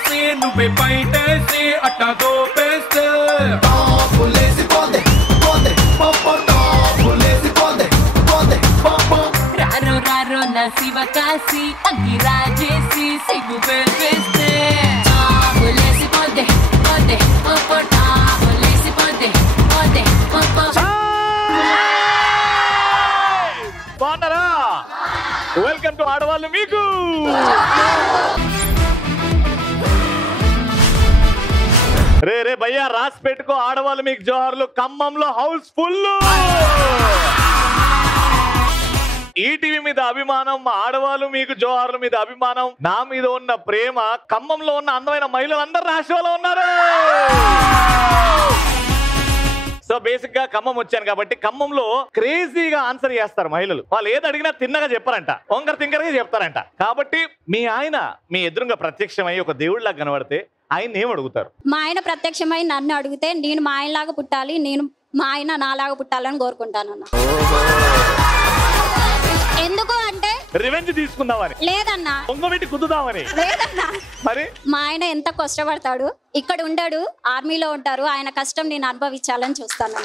చేసి నువ్వే బయటేసి అట్టా దోపేస్తే రారో రారో నా శివ కాసి అగ్గి రాజేసి సిగ్గు పేపేస్తే బాగున్నారా? వెల్కమ్ టు ఆడవాళ్ళు మీకు. రే రే భయ్యా రాసి పెట్టుకో, ఆడవాళ్ళు మీకు జోహార్లు. ఖమ్మంలో హౌస్ ఫుల్. ఈటీవీ మీద అభిమానం, మా ఆడవాళ్ళు మీకు జోహార్ల మీద అభిమానం, నా మీద ఉన్న ప్రేమ, ఖమ్మంలో ఉన్న అందమైన మహిళలు అందరు రాష్ట్రంలో ఉన్నారు. సో బేసిక్ గా ఖమ్మం వచ్చాను కాబట్టి ఖమ్మంలో క్రేజీగా ఆన్సర్ చేస్తారు మహిళలు. వాళ్ళు ఏది అడిగినా తిన్నగా చెప్పారంట, వంకర తింకరగా చెప్తారంట. కాబట్టి మీ ఆయన మీ ఎదురుగా ప్రత్యక్షమై ఒక దేవుడిలా కనబడితే ఆయన ఏం అడుగుతారు? మా ఆయన ప్రత్యక్షమై నన్ను అడిగితే నేను మా ఆయనలాగా పుట్టాలి, నేను మా ఆయన నాలాగా పుట్టాలని కోరుకుంటానన్న. ఎందుకు అంటే రివెంజ్ తీసుకుందామని లేదన్నా, పొంగబెట్టి కుద్దుదామని లేదన్నా. మరి మా ఆయన ఎంత కష్టపడతాడు, ఇక్కడ ఉండడు, ఆర్మీలో ఉంటారు, ఆయన కష్టం నేను అనుభవించాలని చూస్తాను.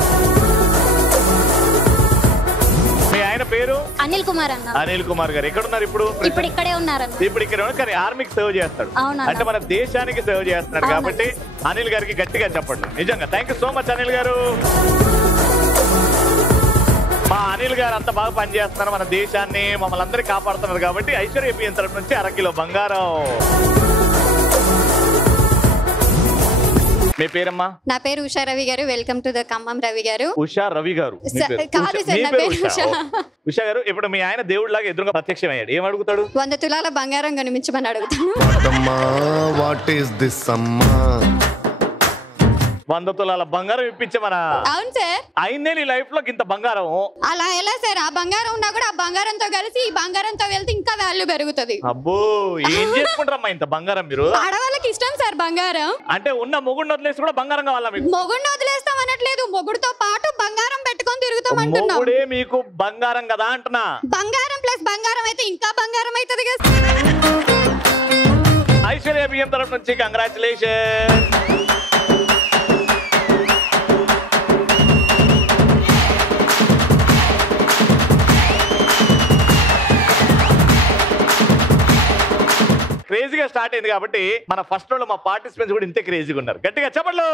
మీ ఆయన పేరు అనిల్ కుమార్ అన్న. అనిల్ కుమార్ గారు ఎక్కడ ఉన్నారు ఇప్పుడు? ఇప్పుడు ఇక్కడే ఉన్నారన్న. ఇప్పుడు ఇక్కడ ఉన్నారు, కానీ ఆర్మీకి సేవ్ చేస్తాడు. అవునా? అంటే మన దేశానికి సేవ్ చేస్తున్నాడు కాబట్టి అనిల్ గారికి గట్టిగా చెప్పండి. నిజంగా thank you so much Anil గారు. మా అనిల్ గారు అంత బాగా పనిచేస్తున్నారు, మన దేశాన్ని మమ్మల్ని అందరినీ కాపాడుతున్నారు కాబట్టి ఐశ్వర్య బియ్యం తరపు నుంచి 1/2 కిలో బంగారం. మీ పేరమ్మా? నా పేరు ఉషా రవి గారు. Welcome to the Khammam Ravi గారు. ఉషా రవి గారు కాదు సార్, నా పేరు ఉషా. ఉషా గారు ఇప్పుడు మీ ఆయన దేవుడు లాగా ఎదురుగా ప్రత్యక్షమయ్యాడు, ఏం అడుగుతాడు? 100 తులాల బంగారం కనిపించమని అడుగుతాను. 100 తులాల బంగారం ఇప్పించమనా? అవును సార్. అయినే నీ లైఫ్ లో ఇంత బంగారం? అలా ఎలా సార్? ఆ బంగారం ఉన్నా కూడా ఆ బంగారంతో కలిసి ఈ బంగారంతో వెళ్తే ఇంకా వాల్యూ పెరుగుతుంది. అబ్బో, ఏం చేసుకుంటారమ్మా ఇంత బంగారం మీరు? ఆడవాళ్ళకి ఇష్టం సార్ బంగారం. అంటే ఉన్న మొగుడిని వదిలేసి కూడా బంగారం కావాలా మీకు? మొగుడిని వదిలేస్తాం అనట్లేదు, మొగుడుతో పాటు బంగారం పెట్టుకొని తిరుగుతాం అంటున్నాం. మొగుడే మీకు బంగారం కదా అంటున్నా. బంగారం ప్లస్ బంగారం అయితే ఇంకా బంగారం అవుతుంది కదా. ఐశ్వర్య బియ్యం తరఫు నుంచి కంగ్రాచులేషన్. క్రేజీగా స్టార్ట్ అయింది కాబట్టి మన ఫస్ట్ లో మా పార్టిసిపెంట్స్ కూడా ఇంతే క్రేజీగా ఉన్నారు. గట్టిగా చెప్పండి.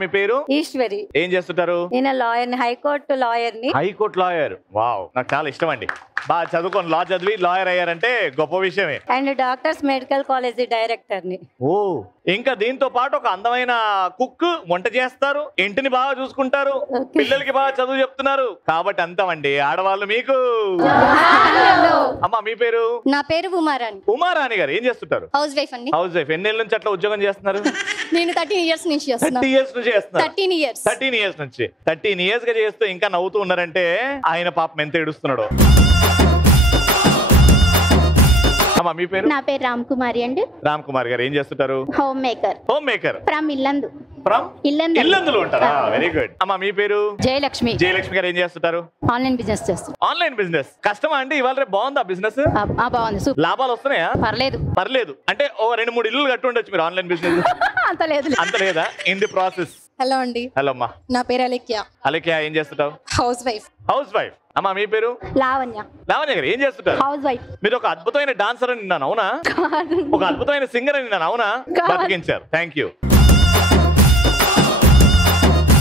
మీ పేరు? ఈశ్వరి. ఏం చేస్తుంటారు? నేను లాయర్, హైకోర్టు లాయర్ ని. హైకోర్టు లాయర్, వావ్, నాకు చాలా ఇష్టం అండి. బాగా చదువుకొని లా చదివి లాయర్ అయ్యారంటే గొప్ప విషయమే. And doctors medical college director ని. ఓ, ఇంకా దీంతో పాటు ఒక అందమైన కుక్, వంట చేస్తారు, ఇంటిని బాగా చూసుకుంటారు, పిల్లలకి బాగా చదువు చెప్తున్నారు. కాబట్టి అంతమండి ఆడవాళ్ళు మీకు. అమ్మా మీ పేరు? నా పేరు ఉమారాణి. ఉమారాణి గారు ఏం చేస్తుంటారు? హౌస్ వైఫ్ అండి. House wife. ఎన్ని ఏళ్ళ నుంచి అట్లా ఉద్యోగం చేస్తున్నారు? నేను 13 ఇయర్స్ నుంచి చేస్తున్నాను. 30 ఇయర్స్ నుంచి చేస్తున్నారు? 13 ఇయర్స్. 13 ఇయర్స్ నుంచి 13 ఇయర్స్ గా చేస్తూ ఇంకా నవ్వుతూ ఉన్నారంటే ఆయన పాపం ఎంత ఏడుస్తున్నాడు. అమ్మా మీ పేరు? నా పేరు రామ్ కుమారి అండి. రామ్ కుమార్ గారు ఏం చేస్తుంటారు? Home maker. Home maker from Illandu. From ఇల్లందులో ఉంటారా? Very good. అమ్మా మీ పేరు? జయలక్ష్మి. జయలక్ష్మి గారు ఏం చేస్తుంటారు? ఆన్లైన్ బిజినెస్ చేస్తాం. Online business. కష్టమా అండి ఇవాళ రేపు? బాగుందా బిజినెస్? బాగుంది. లాభాలు వస్తున్నాయా? పర్లేదు. పర్లేదు అంటే ఓ 2-3 ఇల్లు కట్టు ఉండొచ్చు మీరు ఆన్లైన్ బిజినెస్. అంత లేదు. అంత లేదా? In the process. హలో అండి. హలో అమ్మా. నా పేరు అలేఖ్య. అలేఖ్య ఏం చేస్తుంటావు? House wife. House wife. అమ్మా మీ పేరు? లావణ్య. లావణ్య గారు ఏం చేస్తుంటారు? House wife. మీరు ఒక అద్భుతమైన డాన్సర్ అని విన్నాను, అవునా? ఒక అద్భుతమైన సింగర్ అని విన్నాను, అవునా? బతికించారు. Thank you.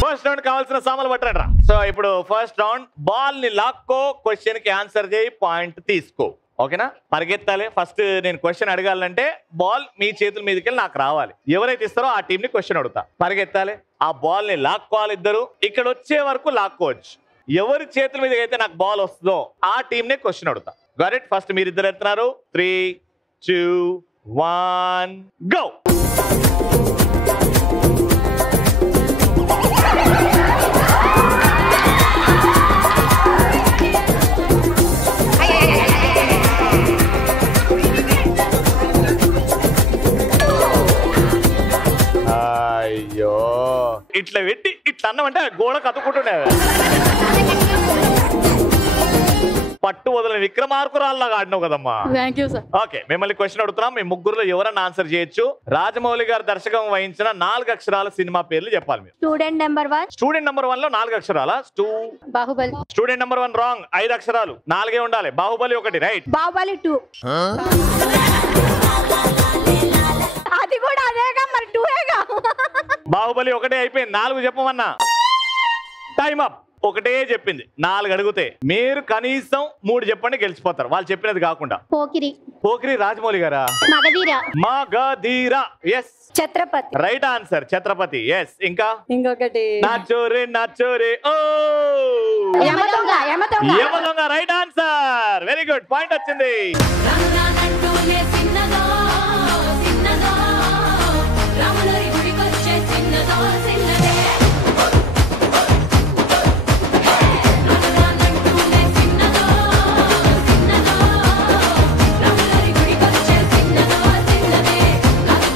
ఫస్ట్ రౌండ్ కావాల్సిన సామాన్లు పట్టరా. సో ఇప్పుడు ఫస్ట్ రౌండ్, బాల్ ని లాక్కో, క్వశ్చన్ కి ఆన్సర్ చేయి, పాయింట్ తీసుకో. ఓకేనా? పరిగెత్తాలి. ఫస్ట్ నేను క్వశ్చన్ అడగాలంటే బాల్ మీ చేతుల మీదకి వెళ్ళి నాకు రావాలి. ఎవరైతే ఇస్తారో ఆ టీం ని క్వశ్చన్ అడుగుతా. పరిగెత్తాలి. ఆ బాల్ ని లాక్కోవాలి. ఇద్దరు ఇక్కడ వచ్చే వరకు లాక్కోవచ్చు. ఎవరి చేతుల మీదకి అయితే నాకు బాల్ వస్తుందో ఆ టీం నే క్వశ్చన్ అడుగుతా. Got it? ఫస్ట్ మీరు ఇద్దరు ఎత్తున్నారు. 3, 2, 1 గో. ఇట్లా అన్నామంటే గోడ కతుక్కుంటుండే. పట్టు వదిలిన విక్రమార్కురాల్లాగా ఆడినావు కదమ్మా. Thank you sir. ఓకే, మిమ్మల్ని క్వశ్చన్ అడుగుతున్నాం. మీ ముగ్గురులో ఎవరన్నా ఆన్సర్ చేయొచ్చు. రాజమౌళి గారు దర్శకం వహించిన 4 అక్షరాల సినిమా పేర్లు చెప్పాలి మీరు. Student number 1. స్టూడెంట్ నెంబర్ 1 లో 4 అక్షరాల. బాహుబలి. Student number 1 wrong. 5 అక్షరాలు, 4 ఉండాలి. బాహుబలి 1 రైట్. బాహుబలి 2. అది కూడా అదేగా మరి 2ఏగా. బాహుబలి 1 అయిపోయింది. 4 చెప్పమన్నా. Time up. 1 చెప్పింది, 4 అడిగితే మీరు కనీసం 3 చెప్పండి, గెలిచిపోతారు. వాళ్ళు చెప్పినది కాకుండా. పోకిరి. పోకిరి రాజమౌళి గారా? Magadheera. Magadheera yes. Chhatrapati. Right answer, Chhatrapati yes. ఇంకా ఇంకొకటి నాచోరే నాచోరే ఓ Yamadonga. Yamadonga. Yamadonga right answer. Very good, point వచ్చింది. రానురానంటూనే చిన్నదో చిన్నదో రాములరి గుడికొచ్చే చిన్నదో చిన్నదే రానురానంటూనే చిన్నదో చిన్నదో రాములరి గుడికొచ్చే చిన్నదో చిన్నదే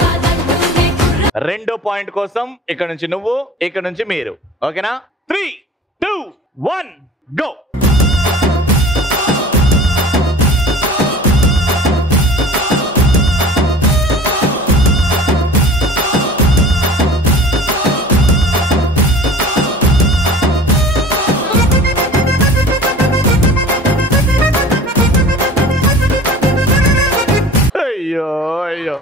కాదంటూనే కుర్ర. 2 పాయింట్ కోసం ఇక్కడ నుంచి నువ్వు, ఇక్కడ నుంచి మీరు. ఓకేనా? 3, 2, 1 గో. అయ్యో అయ్యో,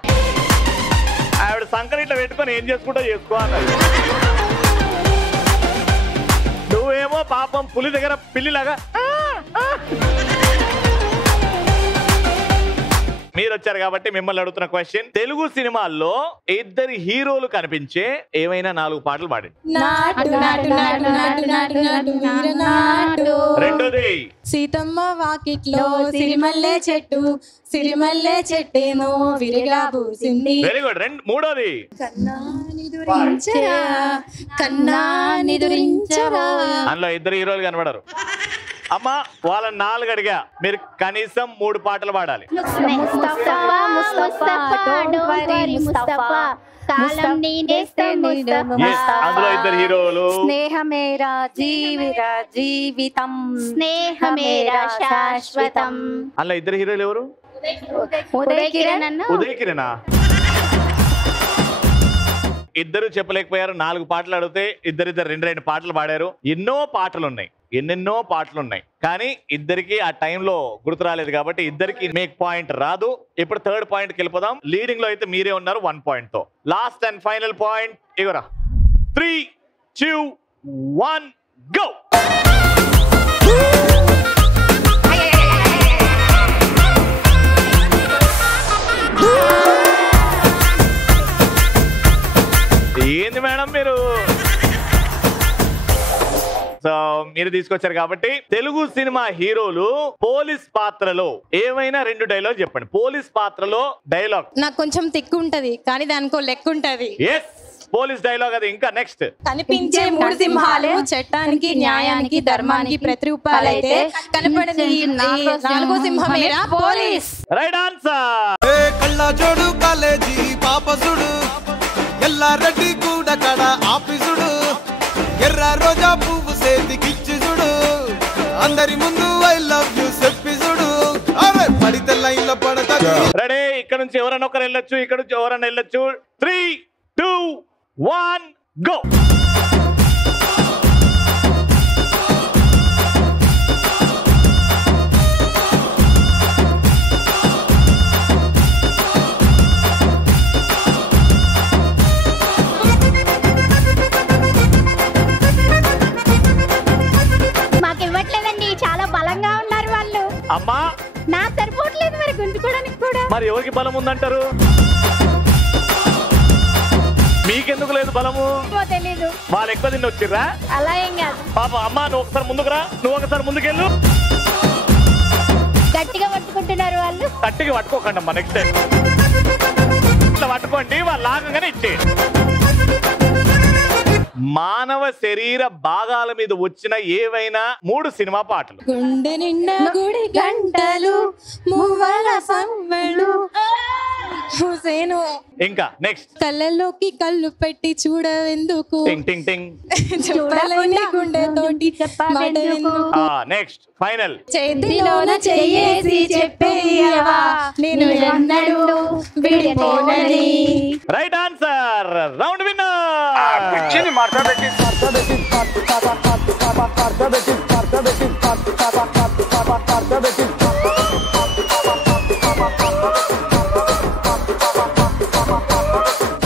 ఆవిడ సంకలి ఇట్లా పెట్టుకొని ఏం చేసుకుంటా చేసుకో అన్నది. నువ్వేమో పాపం పులి దగ్గర పిల్లిలాగా. మీరు వచ్చారు కాబట్టి మిమ్మల్ని అడుగుతున్న క్వశ్చన్. తెలుగు సినిమాల్లో 2 హీరోలు కనిపించే ఏమైనా 4 పాటలు పాడండి. రెండోది సీతమ్మ వాకిట్లో సిరిమల్లె చెట్టు సిరిమల్లె చెట్టేమో విరిగా పూసింది. Very good. మూడోది కన్నా నిదురించరా. అందులో 2 హీరోలు కనబడరు. అమ్మా, వాళ్ళ 4 అడిగా, మీరు కనీసం 3 పాటలు పాడాలి. ముస్తఫా ముస్తఫా డోంట్ వరీ ముస్తఫా కాలం నీనేస్తే ముస్తఫా. అందులో 2 హీరోలు. స్నేహమేరా జీవితం స్నేహమేరా శాశ్వతం. అందులో 2 హీరోలు ఎవరు? ఉదయ్ కిరణ్ అన్న. ఉదయ్ కిరణా? 2 చెప్పలేకపోయారు. 4 పాటలు అడిగితే 2 2 పాటలు పాడారు. ఎన్నో పాటలు ఉన్నాయి, ఎన్నెన్నో పాటలు ఉన్నాయి, కానీ 2కి ఆ టైంలో గుర్తు రాలేదు కాబట్టి 2కి మేక్ పాయింట్ రాదు. ఇప్పుడు 3rd పాయింట్కి వెళ్ళిపోదాం. లీడింగ్ లో అయితే మీరే ఉన్నారు 1 పాయింట్ తో. లాస్ట్ అండ్ ఫైనల్ పాయింట్ ఇగోరా. 3, 2, 1 గో. ఏంది మేడం మీరు? సో మీరు తీసుకొచ్చారు కాబట్టి తెలుగు సినిమా హీరోలు పోలీస్ పాత్రలో ఏమైనా 2 డైలాగ్ చెప్పండి. పోలీస్ పాత్రలో డైలాగ్. నాకు కొంచెం తిక్కు ఉంటది కానీ దానికో లెక్క ఉంటది. ఎస్, పోలీస్ డైలాగ్ అది. ఇంకా నెక్స్ట్. కనిపించే 3 సింహాలు చట్టానికి న్యాయానికి ధర్మానికి ప్రతిరూపాలైతే కనపడని 4వ సింహమేరా పోలీస్. Right answer. కళ్ళ జోడు కాలేజీ పాపసుడు ఎల్లారెడ్డి కూడా కడ ఆఫీసుడు ఎర్ర రోజా పువ్వు సేతికిచ్చి చూడు అందరి ముందు ఐ లవ్ యూ చెప్పి చూడు పడితే లైన్ లో పడతాడు. రెడీ? ఇక్కడ నుంచి ఎవరైనా ఒకరు వెళ్ళొచ్చు, ఇక్కడ నుంచి ఎవరైనా వెళ్ళొచ్చు. 3, 2, 1 గో. మాకు ఇవ్వట్లేదండి, చాలా బలంగా ఉన్నారు వాళ్ళు. అమ్మా, నాకు సరిపోవట్లేదు మరి గుంజుకోవడానికి కూడా. మరి ఎవరికి బలం ఉందంటారు? మీకెందుకు లేదు బలము? తెలీదు. వాళ్ళు ఎక్కువ తిని వచ్చిర్రా? అలా ఏం కాదు. పాప అమ్మా, నువ్వు ఒకసారి ముందుకు రా, నువ్వు ఒకసారి ముందుకెళ్ళు. గట్టిగా పట్టుకుంటున్నారు వాళ్ళు. గట్టిగా పట్టుకోకండి అమ్మా. నెక్స్ట్ టైం ఇట్లా పట్టుకోండి, వాళ్ళు లాగంగానే ఇచ్చేయండి. మానవ శరీర భాగాల మీద వచ్చిన ఏవైనా 3 సినిమా పాటలు. గుండె నిండా గుడి గంటలు మువ్వల సవ్వళ్ళు హుసేను. ఇంకా నెక్స్ట్. కళ్ళలోకి కళ్ళు పెట్టి చూడవెందుకు టింగ్ టింగ్ టింగ్. చూడలేని గుండె తోటి మాట ఎందుకు. Next final. చేతిలోన చెయ్యేసి చెప్పేయవా నేను ఎన్నడూ విడిపోనని. Right answer. Round winner.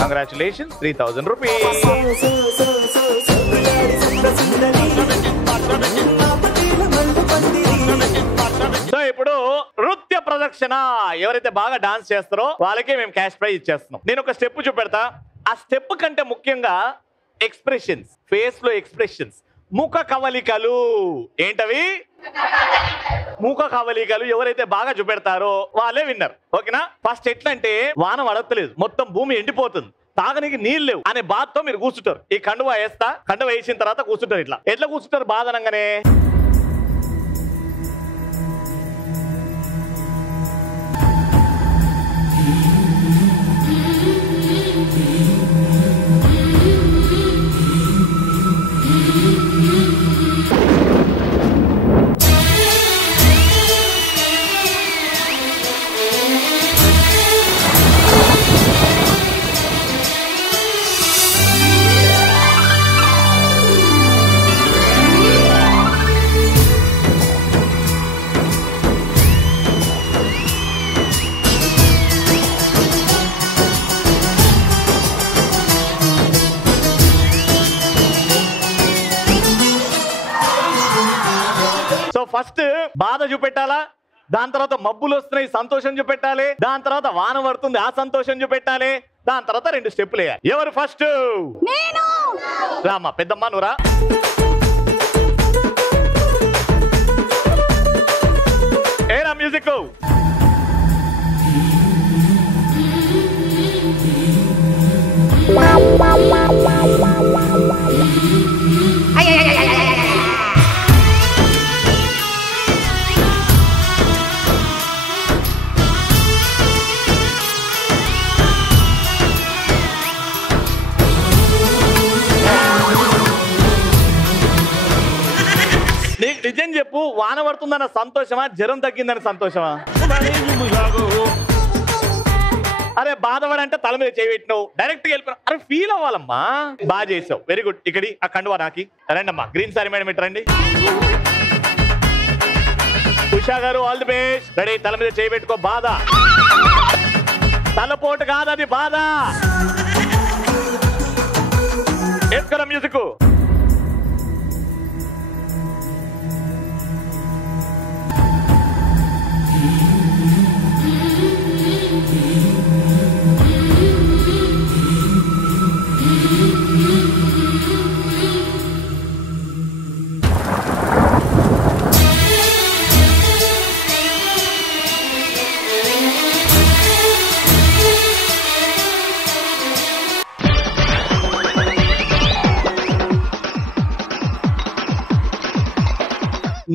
Congratulations, 3,000 rupees. So ఇప్పుడు నృత్య ప్రదర్శన. ఎవరైతే బాగా డాన్స్ చేస్తారో వాళ్ళకే మేము క్యాష్ ప్రైజ్ ఇచ్చేస్తున్నాం. నేను ఒక స్టెప్ చూపెడతా. ఆ స్టెప్ కంటే ముఖ్యంగా ఎక్స్ప్రెషన్స్, ఫేస్ లో ఎక్స్ప్రెషన్స్, ముఖ కవలికలు. ఏంటవి? ముఖ కవలికలు ఎవరైతే బాగా చూపెడతారో వాళ్ళే విన్నర్. ఓకేనా? ఫస్ట్ ఎట్లా అంటే వాన పడతలేదు, మొత్తం భూమి ఎండిపోతుంది, తాగనికి నీళ్ళు లేవు అనే బాధతో మీరు కూర్చుంటారు. ఈ కండువా వేస్తా, కండువా వేసిన తర్వాత కూర్చుంటారు. ఇట్లా ఎట్లా కూర్చుంటారు? బాధ అనగానే ఫస్ట్ బాధ చూపెట్టాలా, దాని తర్వాత మబ్బులు వస్తున్నాయి సంతోషం చూపెట్టాలి, దాని తర్వాత వాన పడుతుంది ఆ సంతోషం చూపెట్టాలి, దాని తర్వాత 2 స్టెప్పులు వేయాలి. ఎవరు ఫస్ట్? రామ్మా పెద్దమ్మ నువ్వురా. ఏరా మ్యూజిక్. నిజం చెప్పు, వాన పడుతుందన్న సంతోషమా, జ్వరం తగ్గిందని సంతోషమా? అరే బాధపడంటే తల మీద చేయబెట్టినావు, డైరెక్ట్ గా వెళ్ళిపోయినావు. అరే ఫీల్ అవ్వాలమ్మా. బాగా చేసావు, వెరీ గుడ్. ఇక్కడి ఆ కండువా నాకి రండి అమ్మా. గ్రీన్ సారీ మేడం ఇటు రండి. ఉషా గారు ఆల్ ది బెస్ట్. రెడీ, తల మీద చేయబెట్టుకో. బాధ తలపోటు కాదు, అది బాధ. వేసుకోరా మ్యూజిక్.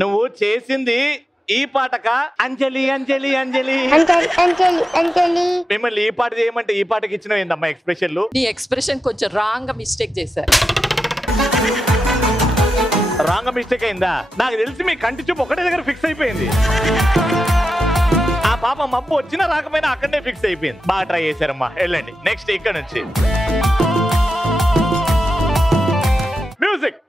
నువ్వు చేసింది ఈ పాటక? అంజలి అంజలి అంజలి అంజలి మిమ్మల్ని ఈ పాట చేయమంటే ఈ పాటకి ఇచ్చిన ఏందమ్మా ఎక్స్ప్రెషన్లు? నీ ఎక్స్ప్రెషన్ కొంచెం రాంగ్ మిస్టేక్ చేశారు. రాంగ్ మిస్టేక్ అయిందా? నాకు తెలిసి మీ కంటి చూపు ఒకటే దగ్గర ఫిక్స్ అయిపోయింది. ఆ పాప మబ్బు వచ్చినా రాకపోయినా అక్కడనే ఫిక్స్ అయిపోయింది. బాగా ట్రై చేశారమ్మా. వెళ్ళండి నెక్స్ట్ ఇక్కడ నుంచి మ్యూజిక్.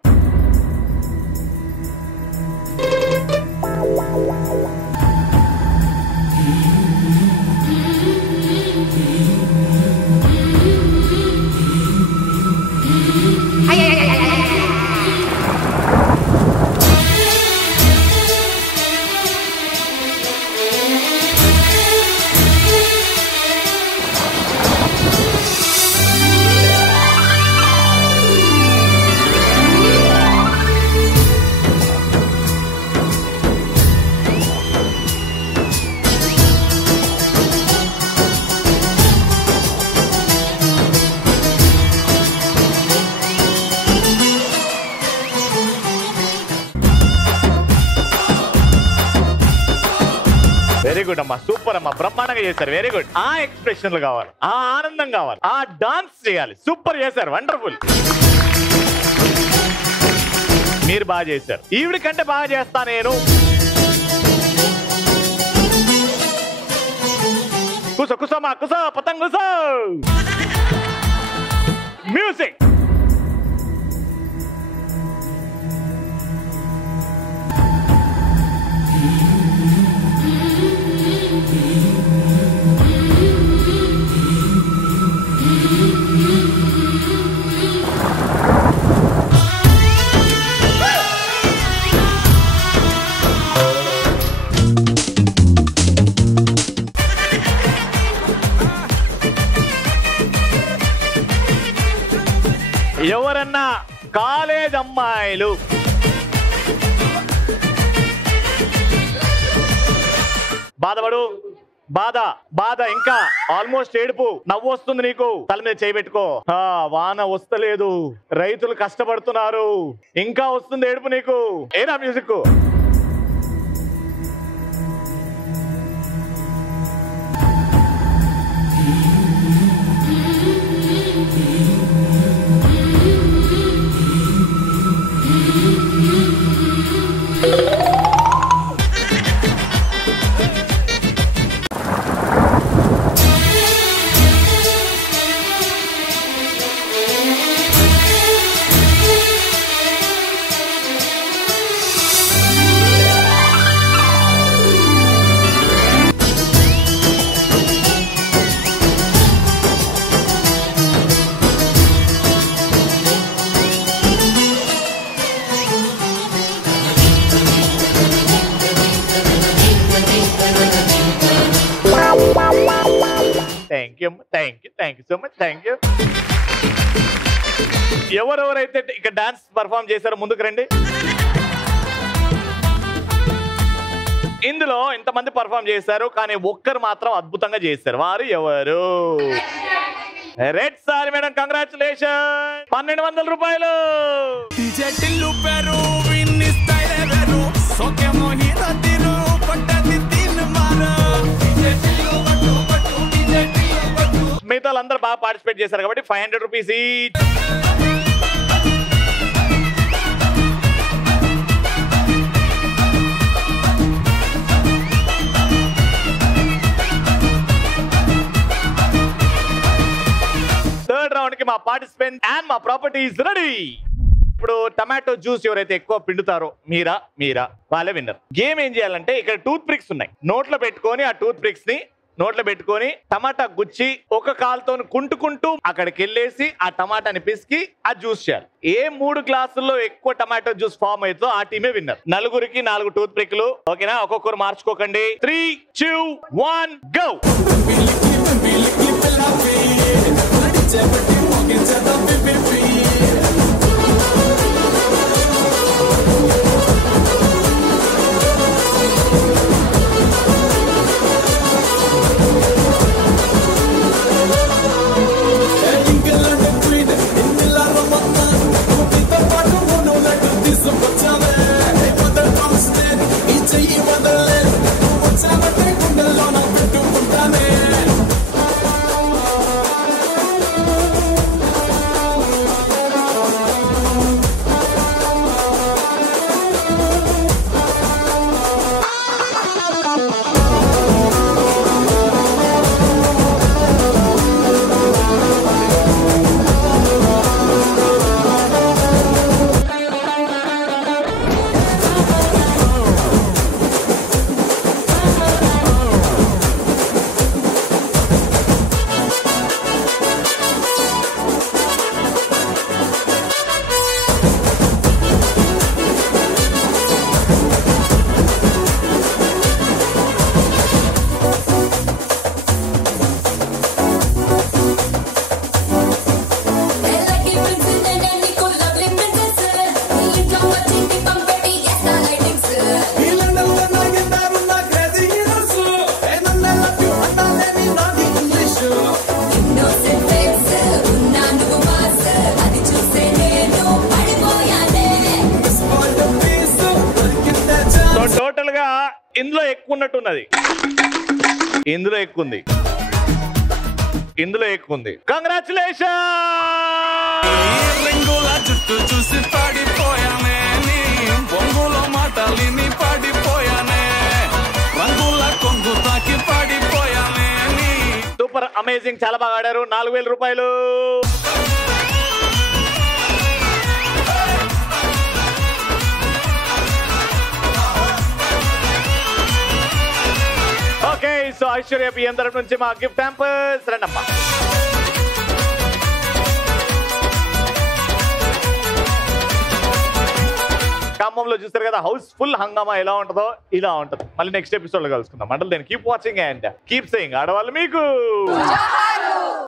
వెరీ గుడ్ అమ్మా, సూపర్ అమ్మా, బ్రహ్మాండంగా చేశారు. Very good. ఆ ఎక్స్ప్రెషన్లు కావాలి, ఆ ఆనందం కావాలి, ఆ డాన్స్ చేయాలి. సూపర్ చేశారు, వండర్ఫుల్. మీరు బాగా చేశారు. ఈవిడ కంటే బాగా చేస్తా నేను. కూసో కూసోమా, కూసో పతంగ్ కూసో. మ్యూజిక్. ఎవరన్నా కాలేజ్ అమ్మాయిలు బాధపడు, బాధ ఇంకా ఆల్మోస్ట్ ఏడుపు, నవ్వు వస్తుంది నీకు, తల మీద చేయబెట్టుకో. వాన వస్తలేదు, రైతులు కష్టపడుతున్నారు, ఇంకా వస్తుంది ఏడుపు నీకు. ఏనా music? Thank you so much. Thank you. ఎవరెవరైతే ఇక్కడ డాన్స్ పర్ఫామ్ చేశారో ముందుకు రండి. ఇందులో ఇంతమంది పర్ఫామ్ చేశారు, కానీ ఒక్కరు మాత్రం అద్భుతంగా చేశారు. వారు ఎవరు? Red sorry madam, congratulation. 1200 రూపాయలు. మిగతా అందరూ బాగా పార్టిసిపేట్ చేశారు కాబట్టి 500 రూపీస్ ఈచ్. థర్డ్ రౌండ్ కి మా పార్టిసిపెంట్ అండ్ మా ప్రాపర్టీస్ రెడీ. ఇప్పుడు టమాటో జ్యూస్ ఎవరైతే ఎక్కువ పిండుతారో మీరా వాళ్ళే విన్నర్. గేమ్ ఏం చేయాలంటే, ఇక్కడ టూత్ పిక్స్ ఉన్నాయి, నోట్లో పెట్టుకొని ఆ టూత్ పిక్స్ ని నోట్లో పెట్టుకొని టమాటా గుచ్చి ఒక కాలుతో కుంటుకుంటూ అక్కడికి వెళ్ళేసి ఆ టమాటాని పిసికి ఆ జ్యూస్ చేయాలి. ఏ 3 గ్లాసుల్లో ఎక్కువ టమాటో జ్యూస్ ఫామ్ అవుతుందో ఆ టీమే విన్నర్. నలుగురికి 4 టూత్ పిక్లు. ఓకేనా? ఒక్కొక్కరు మార్చుకోకండి. 3, 2, 1 గో. ఇందులో ఎక్కువ ఉన్నట్టున్నది. ఇందులో ఎక్కువ కంగ్రాచులేషన్. రంగుల జుట్టు చూసి పడిపోయానే నీ బొంగులో మాటలిని పడిపోయానే రంగుల కొంగు తాకి పడిపోయానే నీ. సూపర్ అమేజింగ్, చాలా బాగా ఆడారు. 4000 రూపాయలు. ఓకే, సో ఐశ్వర్య బియ్యం తరపు నుంచి మా గిఫ్ట్ హ్యాంపర్స్ రండమ్మా. ఖమ్మంలో చూస్తారు కదా హౌస్ ఫుల్ హంగామా ఎలా ఉంటుందో ఇలా ఉంటుంది. మళ్ళీ నెక్స్ట్ ఎపిసోడ్ లో కలుసుకుందాం. అంటే నేను keep watching and keep saying ఆడవాళ్ళు మీకు.